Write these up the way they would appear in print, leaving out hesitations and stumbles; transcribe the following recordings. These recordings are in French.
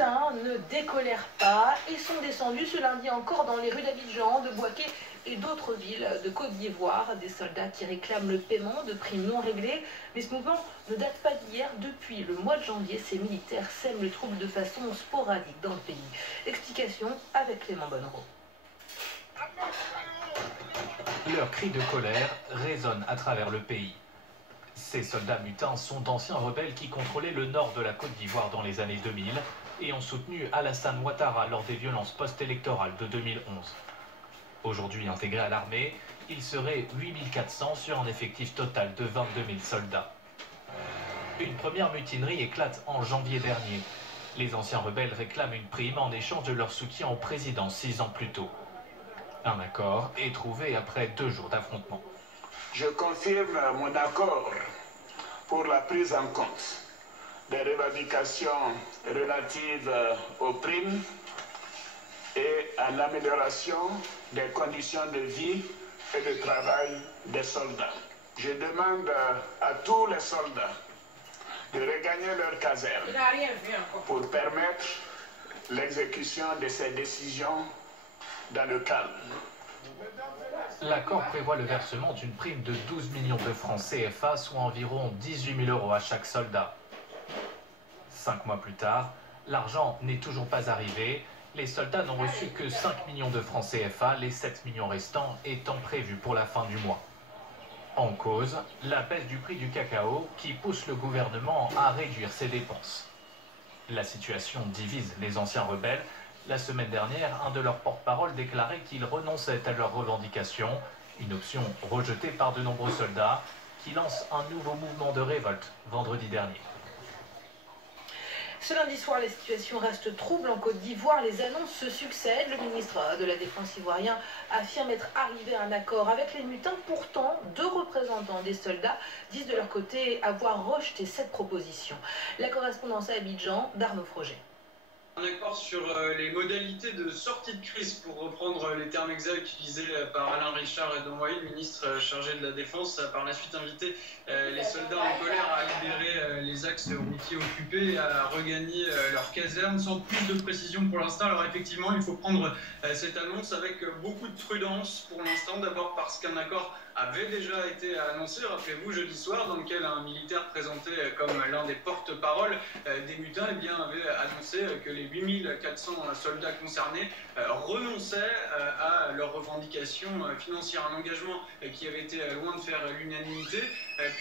Ne décolèrent pas et sont descendus ce lundi encore dans les rues d'Abidjan, de Bouaké et d'autres villes de Côte d'Ivoire. Des soldats qui réclament le paiement de primes non réglées. Mais ce mouvement ne date pas d'hier. Depuis le mois de janvier, ces militaires sèment le trouble de façon sporadique dans le pays. Explication avec Clément Bonnereau. Leurs cris de colère résonnent à travers le pays. Ces soldats mutins sont d'anciens rebelles qui contrôlaient le nord de la Côte d'Ivoire dans les années 2000 et ont soutenu Alassane Ouattara lors des violences post-électorales de 2011. Aujourd'hui intégrés à l'armée, ils seraient 8400 sur un effectif total de 22 000 soldats. Une première mutinerie éclate en janvier dernier. Les anciens rebelles réclament une prime en échange de leur soutien au président 6 ans plus tôt. Un accord est trouvé après 2 jours d'affrontement. Je confirme mon accord pour la prise en compte des revendications relatives aux primes et à l'amélioration des conditions de vie et de travail des soldats. Je demande à tous les soldats de regagner leur caserne pour permettre l'exécution de ces décisions dans le calme. L'accord prévoit le versement d'une prime de 12 millions de francs CFA, soit environ 18 000 € à chaque soldat. 5 mois plus tard, l'argent n'est toujours pas arrivé. Les soldats n'ont reçu que 5 millions de francs CFA, les 7 millions restants étant prévus pour la fin du mois. En cause, la baisse du prix du cacao qui pousse le gouvernement à réduire ses dépenses. La situation divise les anciens rebelles. La semaine dernière, un de leurs porte-parole déclarait qu'ils renonçaient à leurs revendications, une option rejetée par de nombreux soldats qui lancent un nouveau mouvement de révolte vendredi dernier. Ce lundi soir, la situation reste trouble en Côte d'Ivoire. Les annonces se succèdent. Le ministre de la Défense ivoirien affirme être arrivé à un accord avec les mutins. Pourtant, 2 représentants des soldats disent de leur côté avoir rejeté cette proposition. La correspondance à Abidjan d'Arnaud Froger. Un accord sur les modalités de sortie de crise, pour reprendre les termes exacts utilisés par Alain Richard et Domoy, le ministre chargé de la Défense, a par la suite invité les soldats en colère à libérer les axes routiers occupés et à regagner leur caserne, sans plus de précision pour l'instant. Alors effectivement, il faut prendre cette annonce avec beaucoup de prudence pour l'instant, d'abord parce qu'un accord avait déjà été annoncé, rappelez-vous, jeudi soir, dans lequel un militaire présenté comme l'un des porte-paroles des mutins avait annoncé que les 8400 soldats concernés renonçaient à leurs revendications financières. Un engagement qui avait été loin de faire l'unanimité,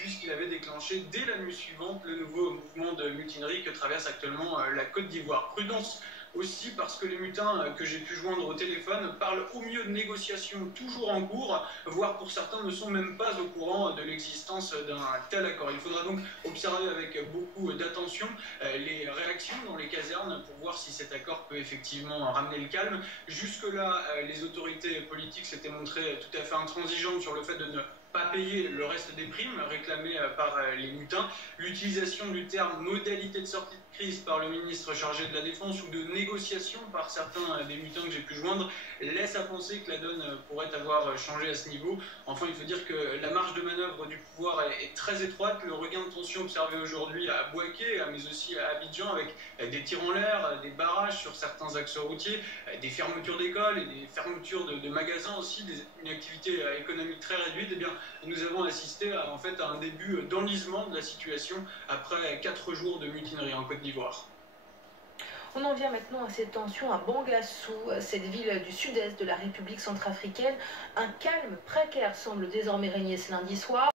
puisqu'il avait déclenché dès la nuit suivante le nouveau mouvement de mutinerie que traverse actuellement la Côte d'Ivoire. Prudence aussi parce que les mutins que j'ai pu joindre au téléphone parlent au mieux de négociations toujours en cours, voire pour certains ne sont même pas au courant de l'existence d'un tel accord. Il faudra donc observer avec beaucoup d'attention les réactions dans les casernes pour voir si cet accord peut effectivement ramener le calme. Jusque-là, les autorités politiques s'étaient montrées tout à fait intransigeantes sur le fait de ne pas payer le reste des primes réclamées par les mutins. L'utilisation du terme modalité de sortie de crise par le ministre chargé de la Défense ou de négociation par certains des mutins que j'ai pu joindre laisse à penser que la donne pourrait avoir changé à ce niveau. Enfin, il faut dire que la marge de manœuvre du pouvoir est très étroite. Le regain de tension observé aujourd'hui à Bouaké, mais aussi à Abidjan, avec des tirs en l'air, des barrages sur certains axes routiers, des fermetures d'écoles et des fermetures de magasins aussi, une activité économique très réduite, eh bien, nous avons assisté à un début d'enlisement de la situation après 4 jours de mutinerie en Côte d'Ivoire. On en vient maintenant à ces tensions à Bangassou, cette ville du sud-est de la République centrafricaine. Un calme précaire semble désormais régner ce lundi soir.